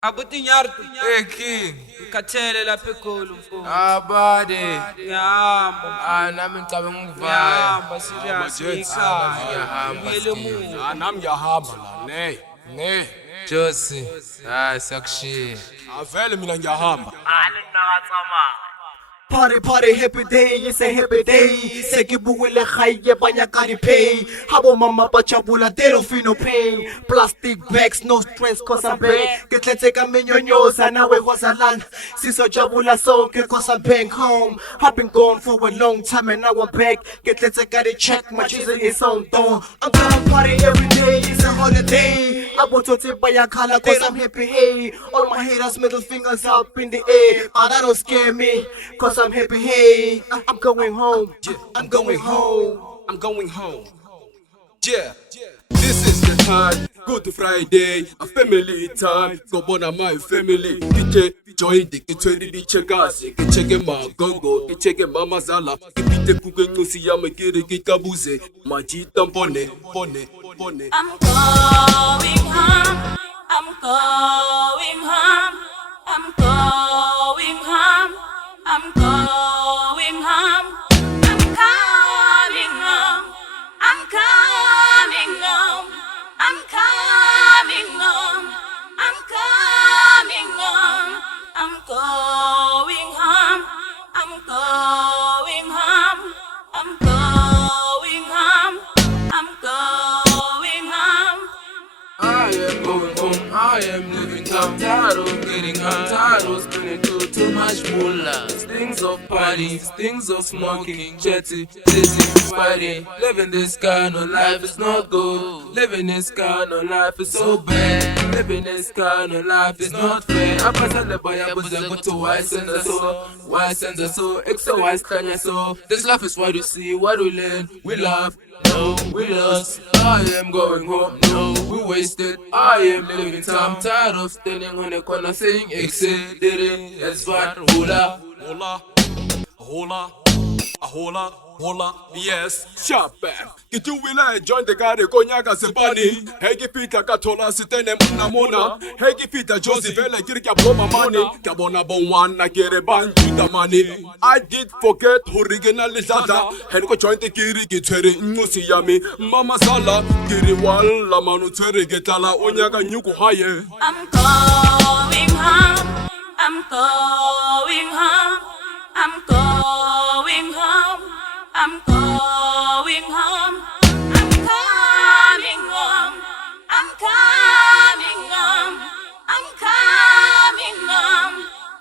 Abuti nyartu. Hey King. Kathele lapha eGoli mfowethu. Abade. Ngiyahamba. Nami ngicabanga ngivaya. Ngiyahamba serious ekhaya. Ngiyahamba. Ngiyele emuva. Nami ngiyahamba la ne. Josi. Siyakushiya. Avele mina ngiyahamba. Party, happy day, it's a happy day. Sekibuwele khaiye banyakani pay. Habo mama bachabula, they don't feel no pain. Plastic bags, no stress, cause I'm back. Get let's take a minyonyosa, now we was a land. Siso jabula sonke, cause I'm back home. I've been gone for a long time and now I'm back. Get let's take a check, my Jesus is on door. I'm gonna party every day, it's a holiday. I want to take bayakala, cause I'm happy, hey. All my haters, middle fingers up in the air. But that don't scare me, cause I'm happy, hey. I'm going home. I'm going home. I'm going home. Yeah. This is the time. Good Friday, a family time. Go bona my family. Kiche join the kitchen di chegasi. Kichege ma gongo, kichege mama zala. Kipite kuke ngusi ya mekiri kikabuze. Majita pone. I'm going home. I'm going home. I'm going home. I'm going home. I'm coming home. I'm coming home. I'm coming home. I'm coming home. I'm going home. I'm going home. I'm going home. I'm going home. I am going home, I am living time. Tired of getting high, tired of spending too much moolah. Stings of parties, stings of smoking, chatty, dizzy, fighting. Living this kind of life is not good. Living this kind of life is so bad. Living this kind of life is not fair. I pass the boy, I was go to why send us so, why send us so, extra wise can so. This life is what you see, what we learn, we laugh. No, we lost. I am going home. No, we wasted. I am living time. Tired of standing on the corner saying exit. That's what Hola, yes, sharp back. Kitu wila join the gari konyaga sebani. Hegi fita katola sitene muna. Hegi fita Josie vele kiri kya boma money. Kabona bon na kere banju da money. I did forget original data. Henko join the kiri kitwere ngusi yami. Mama sala kiri wala manu twere getala onyaga nyuku haye. I'm going home. I'm going home. I'm going home. I'm going home. I'm coming home. I'm coming home. I'm coming home.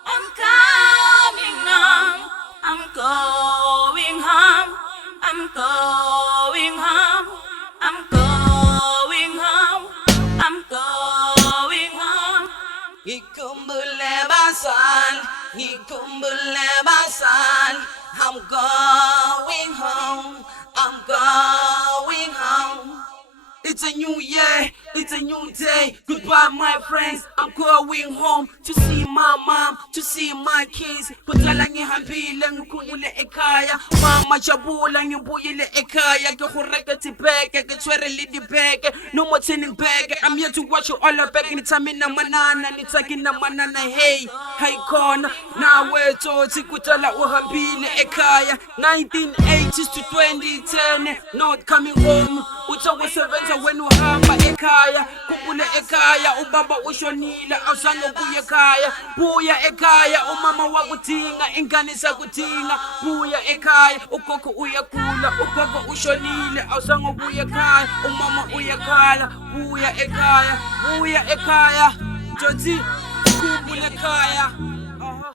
I'm coming home. I'm going home. I'm going home. I'm going home. I'm going home. Ngikumbule basan. I'm going home. I'm going home. It's a new year, it's a new day. Goodbye, my friends. I'm going home to see my mom, to see my kids. Kutala ngihambile ngikhumbule ekhaya. Mama jabula ngibuyile ekhaya. Ngihureka tibeke, ngithwere lidibeke. No more turning back. I'm here to watch you all back. Nitamina manana, nitagina manana. Hey khona nawe toti kutala uhambile ekhaya. 1980s to 2010, not coming home. Utawasebenza when uhamba ekhaya. Khumbule ekhaya, ubaba ushonile awusange buye ekhaya. Buya ekhaya, umama wakudinga, ingane sakudinga. Buya ekhaya, ugogo uyakhula, ugogo ushonile awusange buye ekhaya. Umama uyakhala, buya ekhaya. Joti, khumbule ekhaya.